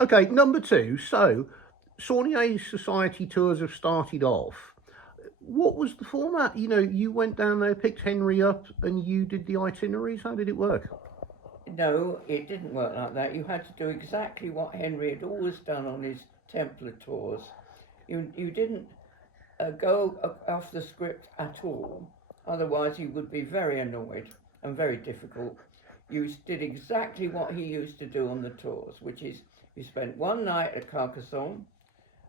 Okay, number two. So, Sauniere Society tours have started off. What was the format? You know, you went down there, picked Henry up, and you did the itineraries. How did it work? No, it didn't work like that. You had to do exactly what Henry had always done on his Templar tours. You didn't go off the script at all, otherwise he would be very annoyed and very difficult. You did exactly what he used to do on the tours, which is you spent one night at Carcassonne,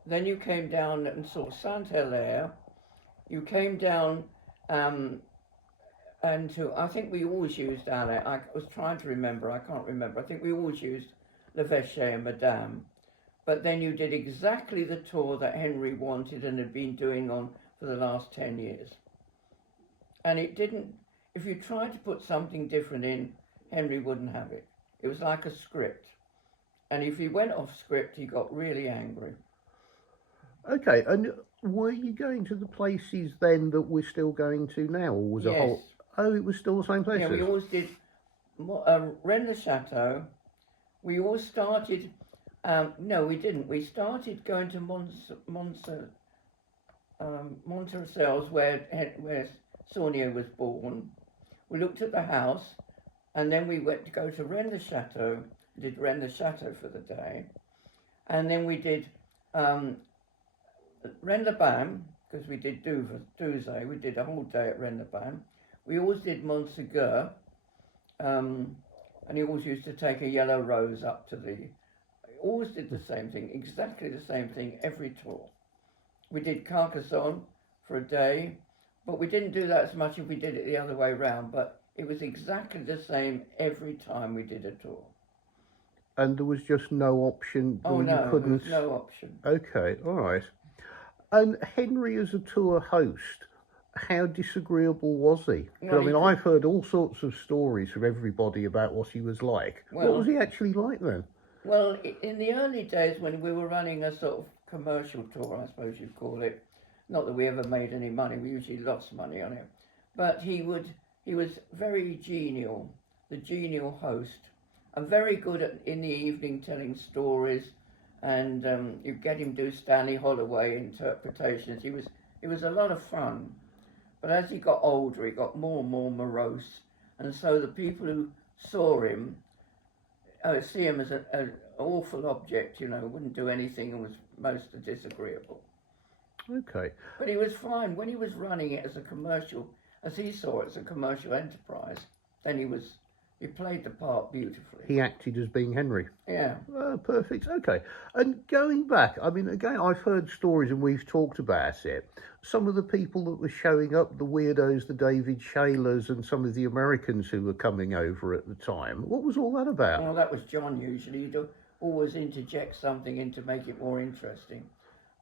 then you came down and saw Saint Hilaire, you came down and to, I think we always used Ale. I was trying to remember, I can't remember. I think we always used L'Evêché and Madame. But then you did exactly the tour that Henry wanted and had been doing on for the last 10 years. And it didn't, if you tried to put something different in, Henry wouldn't have it. It was like a script. And if he went off script, he got really angry. Okay, and were you going to the places then that we're still going to now, or was it Yes. whole? Oh, it was still the same places. Yeah, we always did Rennes le Chateau. We all started. No, we didn't. We started going to Montercel's, where Sauniere was born. We looked at the house, and then we went to go to Rennes le Chateau. Did Rennes le Chateau for the day, and then we did Rennes le Bam, because we did Douzé. We did a whole day at Rennes le Bam. We always did Montségur, and he always used to take a yellow rose up to the. Always did the same thing, exactly the same thing every tour. We did Carcassonne for a day, but we didn't do that as much if we did it the other way round. But it was exactly the same every time we did a tour. And there was just no option. Oh no, you couldn't. there was no option. Okay, all right. And Henry, as a tour host, how disagreeable was he? Well, I mean, I've heard all sorts of stories from everybody about what he was like. Well, what was he actually like then? Well, in the early days when we were running a sort of commercial tour, I suppose you'd call it, not that we ever made any money, we usually lost money on it, but he was very genial, the genial host, and very good in the evening telling stories, and you get him do Stanley Holloway interpretations. It was a lot of fun, but as he got older, he got more and more morose, and so the people who saw him see him as an awful object, wouldn't do anything and was most disagreeable. Okay. But he was fine. When he was running it as a commercial, as he saw it as a commercial enterprise, then he played the part beautifully. He acted as being Henry. Yeah. Oh, perfect. Okay. And going back, I mean, again, I've heard stories and we've talked about it. Some of the people that were showing up, the weirdos, the David Shaylers, and some of the Americans who were coming over at the time. What was all that about? Well, that was John usually. He'd always interject something in to make it more interesting.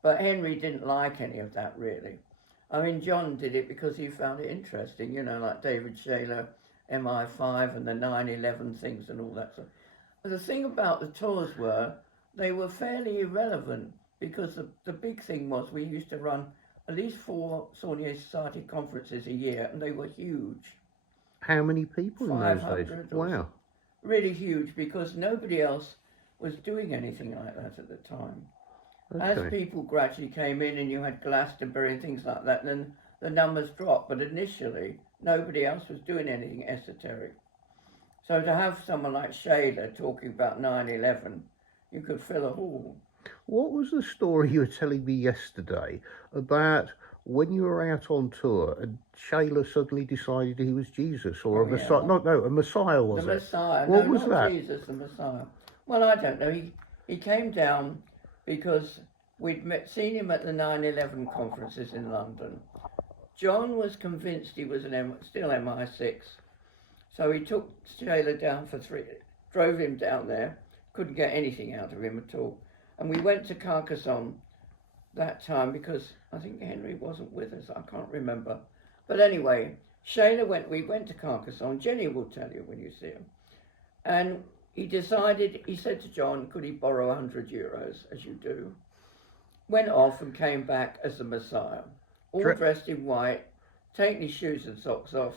But Henry didn't like any of that, really. I mean, John did it because he found it interesting, like David Shayler, MI5 and the 9/11 things and all that stuff. But the thing about the tours they were fairly irrelevant because the big thing was we used to run at least 4 Sauniere Society conferences a year, and they were huge. How many people in those days? 500 Wow. Really huge, because nobody else was doing anything like that at the time. Okay. As people gradually came in and you had Glastonbury and things like that, then the numbers dropped. But initially, nobody else was doing anything esoteric. So to have someone like Shayler talking about 9/11, you could fill a hall. What was the story you were telling me yesterday about when you were out on tour and Shayler suddenly decided he was Jesus or a Messiah? Yeah. No, a Messiah, was The it? Messiah. What No, was not that? Jesus, the Messiah. Well, I don't know. He came down because we'd seen him at the 9/11 conferences in London. John was convinced he was still MI6. So he took Shayler down for 3, drove him down there, couldn't get anything out of him at all. And we went to Carcassonne that time because I think Henry wasn't with us, I can't remember. But anyway, we went to Carcassonne, Jenny will tell you when you see him. And he said to John, could he borrow 100 euros, as you do? Went off and came back as the Messiah, all dressed in white, taking his shoes and socks off,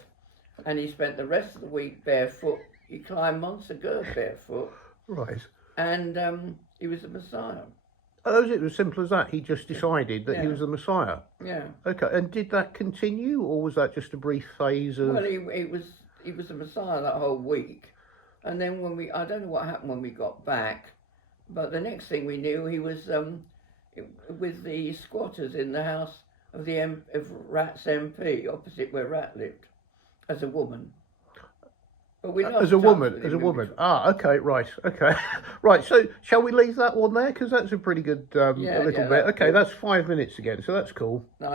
and he spent the rest of the week barefoot. He climbed Montségur barefoot. Right. and he was the Messiah. Oh, it was as simple as that. He just decided that he Yeah. was the Messiah. Yeah. Okay, and did that continue, or was that just a brief phase of? Well, he was the Messiah that whole week, and then I don't know what happened when we got back, but the next thing we knew, he was with the squatters in the house of of Rat's MP opposite where Rat lived, as a woman. But we lost As a touch woman, with as a him. woman. Ah, okay, right, okay, right. So, shall we leave that one there? Because that's a pretty good Yeah, little yeah, bit. that's Okay, good. that's 5 minutes again, so that's cool. No,